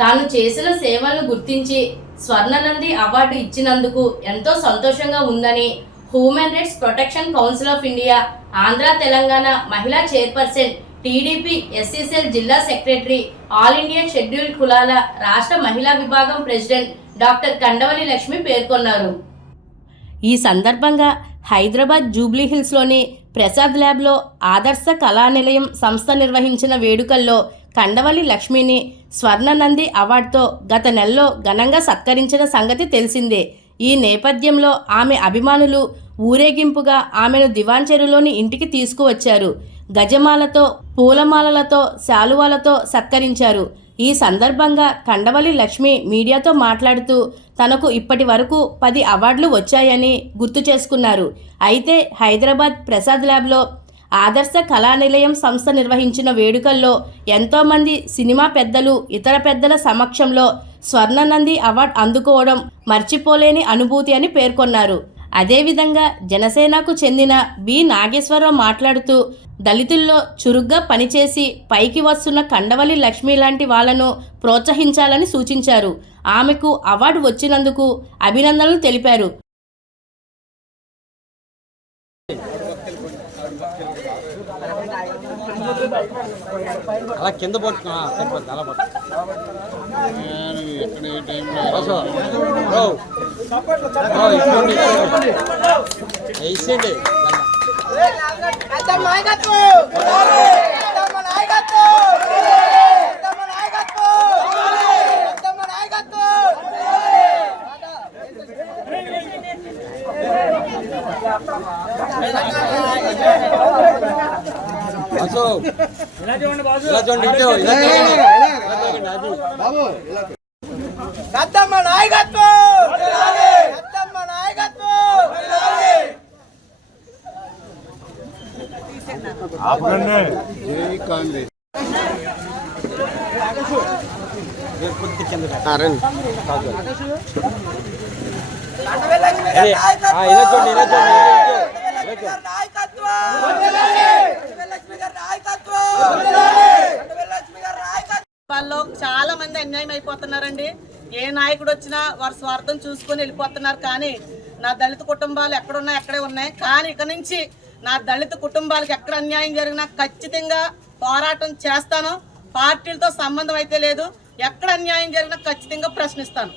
తాను చేసిన సేవలను గుర్తించి స్వర్ణనంది అవార్డు ఇచ్చినందుకు ఎంతో సంతోషంగా ఉందని human rights protection council of India Andhra Telangana మహిళా చైర్పర్సన్ టీడీపీ ఎస్సీసీఎల్ జిల్లా సెక్రటరీ ఆల్ ఇండియా షెడ్యూల్ కులాల రాష్ట్ర మహిళా విభాగం ప్రెసిడెంట్ డాక్టర్ కండవలి లక్ష్మి పేర్కొన్నారు. ఈ సందర్భంగా హైదరాబాద్ జూబ్లీహిల్స్లోని ప్రసాద్ ల్యాబ్లో ఆదర్శ కళానిలయం సంస్థ నిర్వహించిన వేడుకల్లో కండవలి లక్ష్మిని స్వర్ణనంది అవార్డుతో గత నెలలో ఘనంగా సత్కరించిన సంగతి తెలిసిందే. ఈ నేపథ్యంలో ఆమె అభిమానులు ఊరేగింపుగా ఆమెను దివాన్ చెరువులోని ఇంటికి తీసుకువచ్చారు. గజమాలతో, పూలమాలలతో, శాలువాలతో సత్కరించారు. ఈ సందర్భంగా కండవలి లక్ష్మి మీడియాతో మాట్లాడుతూ తనకు ఇప్పటి వరకు 10 అవార్డులు వచ్చాయని గుర్తు చేసుకున్నారు. అయితే హైదరాబాద్ ప్రసాద్ ల్యాబ్లో ఆదర్శ కళానిలయం సంస్థ నిర్వహించిన వేడుకల్లో ఎంతోమంది సినిమా పెద్దలు, ఇతర పెద్దల సమక్షంలో స్వర్ణనంది అవార్డు అందుకోవడం మర్చిపోలేని అనుభూతి అని పేర్కొన్నారు. అదేవిధంగా జనసేనకు చెందిన బి నాగేశ్వరరావు మాట్లాడుతూ దళితుల్లో చురుగ్గా పనిచేసి పైకి వస్తున్న కండవలి లక్ష్మి లాంటి వాళ్లను ప్రోత్సహించాలని సూచించారు. ఆమెకు అవార్డు వచ్చినందుకు అభినందనలు తెలిపారు. అలా కింద పట్టుకున్నా అలా వేసేయండి. వాళ్ళు చాలా మంది అన్యాయం అయిపోతున్నారండి. ఏ నాయకుడు వచ్చినా వారి స్వార్థం చూసుకొని వెళ్ళిపోతున్నారు. కానీ నా దళిత కుటుంబాలు ఎక్కడున్నా ఎక్కడే ఉన్నాయి. కానీ ఇక నుంచి నా దళిత కుటుంబాలకు ఎక్కడ అన్యాయం జరిగినా ఖచ్చితంగా పోరాటం చేస్తాను. పార్టీలతో సంబంధం అయితే లేదు. ఎక్కడ అన్యాయం జరిగినా ఖచ్చితంగా ప్రశ్నిస్తాను.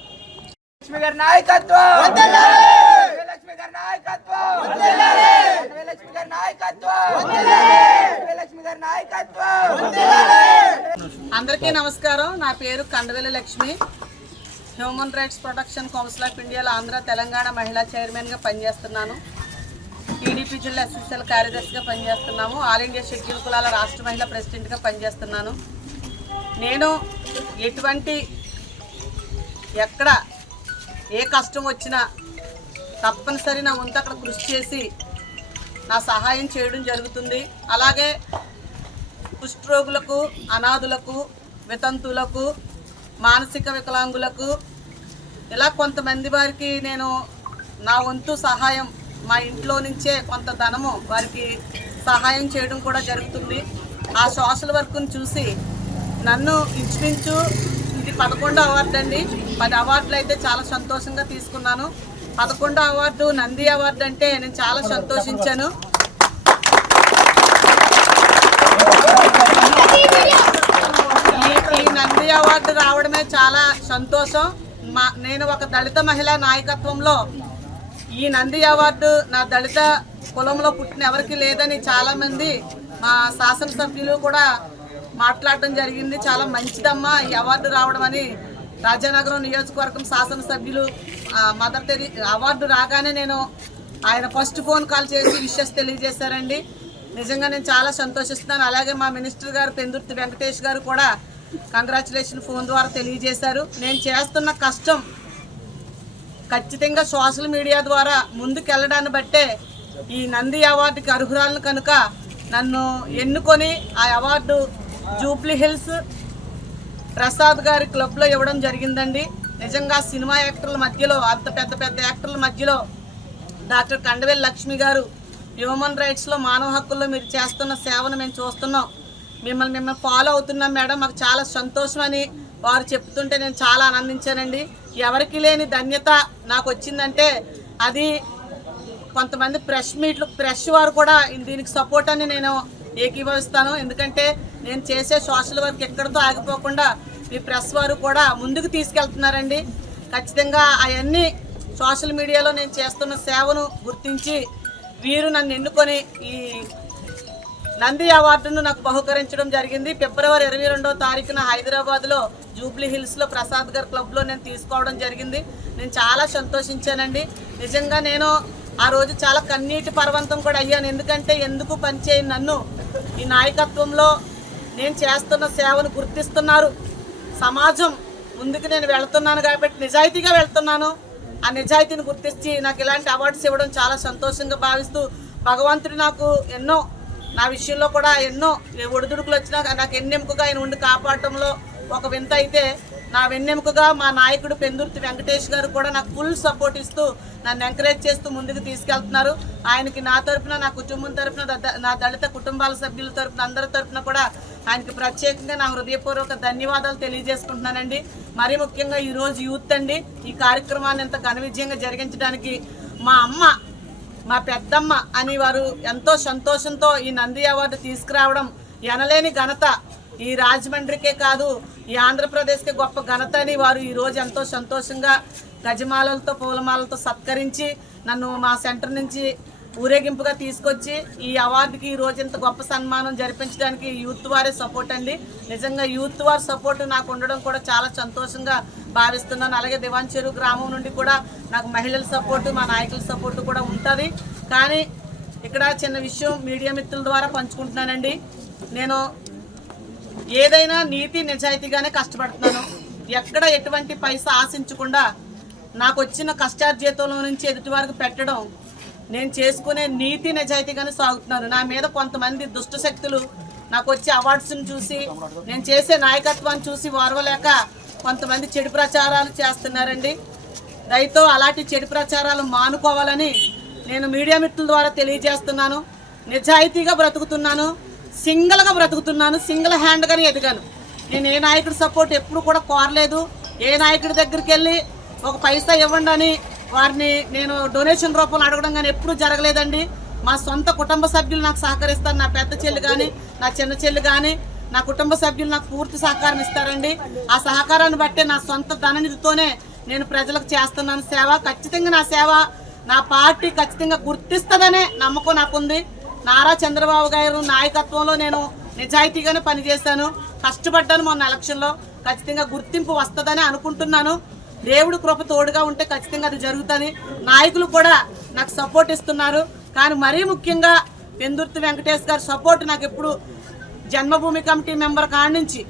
అందరికీ నమస్కారం. నా పేరు Kandavali Lakshmi. Human rights protection council of ఇండియాలో ఆంధ్ర తెలంగాణ మహిళా చైర్మన్గా పనిచేస్తున్నాను. టీడీపీ జిల్లా ఎస్సీసీఎల్ కార్యదర్శిగా పనిచేస్తున్నాము. ఆల్ ఇండియా షెడ్యూల్ కులాల రాష్ట్ర మహిళా ప్రెసిడెంట్గా పనిచేస్తున్నాను. నేను ఎటువంటి ఎక్కడ ఏ కష్టం వచ్చినా తప్పనిసరి నా వంతు అక్కడ కృషి చేసి నా సహాయం చేయడం జరుగుతుంది. అలాగే కుష్ఠరోగులకు, అనాథులకు, వితంతులకు, మానసిక వికలాంగులకు ఇలా కొంతమంది వారికి నేను నా వంతు సహాయం మా ఇంట్లో నుంచే కొంత ధనము వారికి సహాయం చేయడం కూడా జరుగుతుంది. ఆ సోషల్ వర్క్ను చూసి నన్ను ఇంచుమించు ఇది 11వ అవార్డు అండి. 10 అవార్డులు అయితే చాలా సంతోషంగా తీసుకున్నాను. 11వ అవార్డు నంది అవార్డు అంటే నేను చాలా సంతోషించాను. ఈ నంది అవార్డు రావడమే చాలా సంతోషం. నేను ఒక దళిత మహిళా నాయకత్వంలో ఈ నంది అవార్డు నా దళిత కులంలో పుట్టిన ఎవరికి లేదని చాలామంది మా శాసనసభ్యులు కూడా మాట్లాడడం జరిగింది. చాలా మంచిదమ్మా ఈ అవార్డు రావడం అని రాజానగరం నియోజకవర్గం శాసనసభ్యులు మదర్ తెరీసా అవార్డు రాగానే ఆయన ఫస్ట్ ఫోన్ కాల్ చేసి విషెస్ తెలియజేశారండి. నిజంగా నేను చాలా సంతోషిస్తున్నాను. అలాగే మా మినిస్టర్ గారు పెందుర్తి వెంకటేష్ గారు కూడా కంగ్రాచులేషన్ ఫోన్ ద్వారా తెలియజేశారు. నేను చేస్తున్న కష్టం ఖచ్చితంగా సోషల్ మీడియా ద్వారా ముందుకెళ్ళడాన్ని బట్టే ఈ నంది అవార్డుకి అర్హురాలను కనుక నన్ను ఎన్నుకొని ఆ అవార్డు జూబ్లీహిల్స్ ప్రసాద్ గారి క్లబ్లో ఇవ్వడం జరిగిందండి. నిజంగా సినిమా యాక్టర్ల మధ్యలో అంత పెద్ద పెద్ద యాక్టర్ల మధ్యలో డాక్టర్ కండవలి లక్ష్మి గారు హ్యూమన్ రైట్స్లో మానవ హక్కుల్లో మీరు చేస్తున్న సేవను మేము చూస్తున్నాం. మిమ్మల్ని ఫాలో అవుతున్నాం మేడం, మాకు చాలా సంతోషం అని వారు చెప్తుంటే నేను చాలా ఆనందించానండి. ఎవరికి లేని ధన్యత నాకు వచ్చిందంటే అది కొంతమంది ప్రెస్ వారు కూడా దీనికి సపోర్ట్ అని నేను ఏకీభవిస్తాను. ఎందుకంటే నేను చేసే సోషల్ వర్క్ ఎక్కడితో ఆగిపోకుండా ఈ ప్రెస్ వారు కూడా ముందుకు తీసుకెళ్తున్నారండి. ఖచ్చితంగా అవన్నీ సోషల్ మీడియాలో నేను చేస్తున్న సేవను గుర్తించి వీరు నన్ను ఎన్నుకొని ఈ నంది అవార్డును నాకు బహుకరించడం జరిగింది. ఫిబ్రవరి 22వ తారీఖున హైదరాబాద్లో జూబ్లీ హిల్స్లో ప్రసాద్ గారి క్లబ్లో నేను తీసుకోవడం జరిగింది. నేను చాలా సంతోషించానండి. నిజంగా నేను ఆ రోజు చాలా కన్నీటి పర్వంతం కూడా అయ్యాను. ఎందుకంటే ఎందుకు పనిచేయని నన్ను ఈ నాయకత్వంలో నేను చేస్తున్న సేవను గుర్తిస్తున్నారు. సమాజం ముందుకు నేను వెళ్తున్నాను కాబట్టి నిజాయితీగా వెళ్తున్నాను. ఆ నిజాయితీని గుర్తించి నాకు ఇలాంటి అవార్డ్స్ ఇవ్వడం చాలా సంతోషంగా భావిస్తూ భగవంతుడు నాకు ఎన్నో నా విషయంలో కూడా ఎన్నో ఒడిదుడుకులు వచ్చినా నాకు ఎన్నెముకగా ఆయన ఉండి కాపాడటంలో ఒక వింత అయితే నా వెన్నెముకగా మా నాయకుడు పెందుర్తి వెంకటేష్ గారు కూడా నాకు ఫుల్ సపోర్ట్ ఇస్తూ నన్ను ఎంకరేజ్ చేస్తూ ముందుకు తీసుకెళ్తున్నారు. ఆయనకి నా తరఫున, నా కుటుంబం తరఫున, నా దళిత కుటుంబాల సభ్యుల తరఫున, అందరి తరఫున కూడా ఆయనకి ప్రత్యేకంగా నా హృదయపూర్వక ధన్యవాదాలు తెలియజేసుకుంటున్నానండి. మరీ ముఖ్యంగా ఈరోజు యూత్ అండి ఈ కార్యక్రమాన్ని ఇంత ఘన విజయంగా జరిగించడానికి మా అమ్మ, మా పెద్దమ్మ అని వారు ఎంతో సంతోషంతో ఈ నంది అవార్డు తీసుకురావడం ఎనలేని ఘనత. ఈ రాజమండ్రికే కాదు ఈ ఆంధ్రప్రదేశ్కి గొప్ప ఘనత అని వారు ఈరోజు ఎంతో సంతోషంగా గజమాలలతో పూలమాలతో సత్కరించి నన్ను మా సెంటర్ నుంచి ఊరేగింపుగా తీసుకొచ్చి ఈ అవార్డుకి ఈ రోజు ఇంత గొప్ప సన్మానం జరిపించడానికి యూత్ వారే సపోర్ట్ అండి. నిజంగా యూత్ వారి సపోర్ట్ నాకు ఉండడం కూడా చాలా సంతోషంగా భావిస్తున్నాను. అలాగే దివాన్చెరు గ్రామం నుండి కూడా నాకు మహిళల సపోర్టు, మా నాయకుల సపోర్టు కూడా ఉంటుంది. కానీ ఇక్కడ చిన్న విషయం మీడియా మిత్రుల ద్వారా పంచుకుంటున్నానండి. నేను ఏదైనా నీతి నిజాయితీగానే కష్టపడుతున్నాను. ఎక్కడ ఎటువంటి పైసా ఆశించకుండా నాకు వచ్చిన కష్టార్జితంలో నుంచి ఎదుటి వారికి పెట్టడం నేను చేసుకునే నీతి నిజాయితీగానే సాగుతున్నాను. నా మీద కొంతమంది దుష్ట శక్తులు నాకు వచ్చే అవార్డ్స్ని చూసి, నేను చేసే నాయకత్వాన్ని చూసి ఓర్వలేక కొంతమంది చెడు ప్రచారాలు చేస్తున్నారండి. దయతో అలాంటి చెడు ప్రచారాలు మానుకోవాలని నేను మీడియా మిత్రుల ద్వారా తెలియజేస్తున్నాను. నిజాయితీగా బ్రతుకుతున్నాను, సింగిల్గా బ్రతుకుతున్నాను, సింగిల్ హ్యాండ్గానే ఎదిగాను. నేను ఏ నాయకుడి సపోర్ట్ ఎప్పుడు కూడా కోరలేదు. ఏ నాయకుడి దగ్గరికి వెళ్ళి ఒక పైసా ఇవ్వండి అని వారిని నేను డొనేషన్ రూపంలో అడగడం కానీ ఎప్పుడూ జరగలేదండి. మా సొంత కుటుంబ సభ్యులు నాకు సహకరిస్తారు. నా పెద్ద చెల్లి కానీ, నా చిన్న చెల్లి కానీ, నా కుటుంబ సభ్యులు నాకు పూర్తి సహకారం ఇస్తారండి. ఆ సహకారాన్ని బట్టే నా సొంత ధననిధితోనే నేను ప్రజలకు చేస్తున్నాను సేవ. ఖచ్చితంగా నా సేవ నా పార్టీ ఖచ్చితంగా గుర్తిస్తుందనే నమ్మకం నాకుంది. నారా చంద్రబాబు గారు నాయకత్వంలో నేను నిజాయితీగానే పనిచేశాను, కష్టపడ్డాను. మొన్న ఎలక్షన్లో ఖచ్చితంగా గుర్తింపు వస్తుందని అనుకుంటున్నాను. దేవుడు కృప తోడుగా ఉంటే ఖచ్చితంగా అది జరుగుతుంది. నాయకులు కూడా నాకు సపోర్ట్ ఇస్తున్నారు. కానీ మరీ ముఖ్యంగా పెందుర్తి వెంకటేష్ గారి సపోర్ట్ నాకు ఎప్పుడు జన్మభూమి కమిటీ మెంబర్ కాడి నుంచి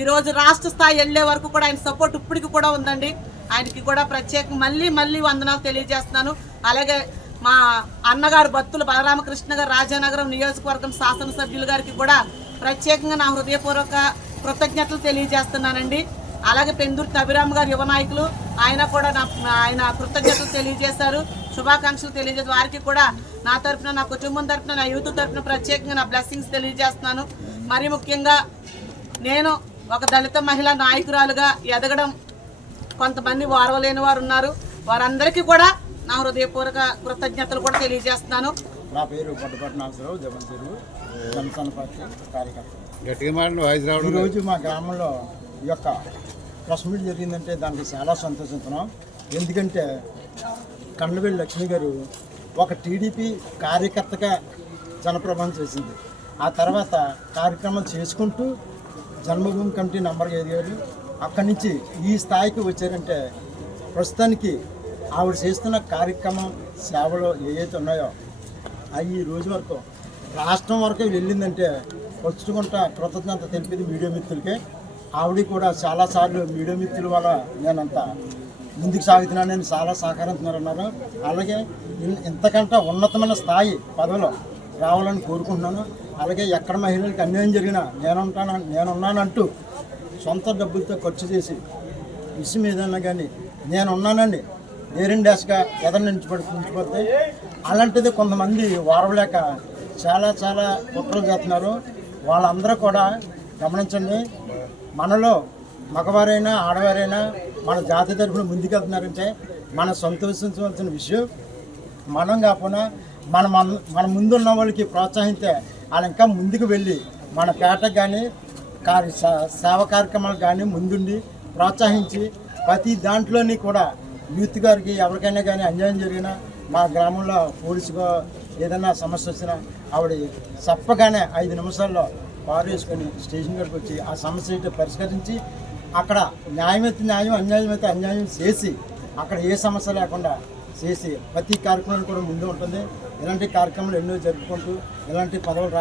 ఈరోజు రాష్ట్ర స్థాయి వెళ్ళే వరకు కూడా ఆయన సపోర్ట్ ఇప్పటికి కూడా ఉందండి. ఆయనకి కూడా ప్రత్యేకంగా మళ్ళీ వందనాలు తెలియజేస్తున్నాను. అలాగే మా అన్నగారు బత్తుల బలరామకృష్ణ గారు రాజానగరం నియోజకవర్గం శాసనసభ్యులు గారికి కూడా ప్రత్యేకంగా నా హృదయపూర్వక కృతజ్ఞతలు తెలియజేస్తున్నానండి. అలాగే పెందుర్తి అభిరామ్ గారు యువ నాయకులు, ఆయన కూడా ఆయన కృతజ్ఞతలు తెలియజేశారు, శుభాకాంక్షలు తెలియజేశారు. వారికి కూడా నా తరఫున, నా కుటుంబం తరఫున, నా యూత్ తరఫున ప్రత్యేకంగా నా బ్లెస్సింగ్స్ తెలియజేస్తున్నాను. మరీ ముఖ్యంగా నేను ఒక దళిత మహిళా నాయకురాలుగా ఎదగడం కొంతమంది ఓర్వలేని వారు ఉన్నారు. వారందరికీ కూడా నా హృదయపూర్వక కృతజ్ఞతలు కూడా తెలియజేస్తున్నాను. నా పేరు పట్టుపట్టు నాగేశ్వరరావు, జబల్చెరువు జనసేన పార్టీ కార్యకర్త. ఈరోజు మా గ్రామంలో ఈ యొక్క ప్రెస్ మీట్ జరిగిందంటే దానికి చాలా సంతోషిస్తున్నాం. ఎందుకంటే కండవెల్లి లక్ష్మి గారు ఒక టీడీపీ కార్యకర్తగా జనప్రభావం చేసింది. ఆ తర్వాత కార్యక్రమం చేసుకుంటూ జన్మభూమి కమిటీ నంబర్గా ఎదిగారు. అక్కడి నుంచి ఈ స్థాయికి వచ్చారంటే ప్రస్తుతానికి ఆవిడ చేస్తున్న కార్యక్రమం సేవలో ఏవైతే ఉన్నాయో అవి ఈ రోజు వరకు రాష్ట్రం వరకు వెళ్ళిందంటే వచ్చుకుంటా కృతజ్ఞత తెలిపేది మీడియా మిత్రులకే. ఆవిడ కూడా చాలాసార్లు మీడియా మిత్రుల వల్ల నేనంత ముందుకు సాగుతున్నానని చాలా సహకరిస్తున్నారన్నారు. అలాగే ఇంతకంటే ఉన్నతమైన స్థాయి పదవిలో రావాలని కోరుకుంటున్నాను. అలాగే ఎక్కడ మహిళలకు అన్యాయం జరిగినా నేనున్నానంటూ సొంత డబ్బులతో ఖర్చు చేసి విషయం ఏదైనా కానీ నేనున్నానండి డేరింగ్ డాష్గా ఎదరు నిలిచిపోతే అలాంటిది కొంతమంది వారవలేక చాలా కుట్రలు చేస్తున్నారు. వాళ్ళందరూ కూడా గమనించండి. మనలో మగవారైనా ఆడవారైనా మన జాతి తరఫున ముందుకెళ్తున్నారంటే మన సంతోషించవలసిన విషయం. మనం కాకుండా మన ముందున్న వాళ్ళకి ప్రోత్సహిస్తే వాళ్ళు ఇంకా ముందుకు వెళ్ళి మన పేటకు కానీ సేవా కార్యక్రమాలకు కానీ ముందుండి ప్రోత్సహించి ప్రతి దాంట్లోని కూడా యూత్ గారికి ఎవరికైనా కానీ అన్యాయం జరిగినా మా గ్రామంలో పోలీసుగా ఏదైనా సమస్య వచ్చినా ఆవిడ చెప్పగానే 5 నిమిషాల్లో కారు వేసుకొని స్టేషన్ కాడికి వచ్చి ఆ సమస్య అయితే పరిష్కరించి అక్కడ న్యాయమైతే న్యాయం, అన్యాయం అయితే అన్యాయం చేసి అక్కడ ఏ సమస్య లేకుండా చేసి ప్రతి కార్యక్రమం కూడా ముందు ఉంటుంది. ఇలాంటి కార్యక్రమాలు ఎన్నో జరుపుకుంటూ ఇలాంటి పదవులు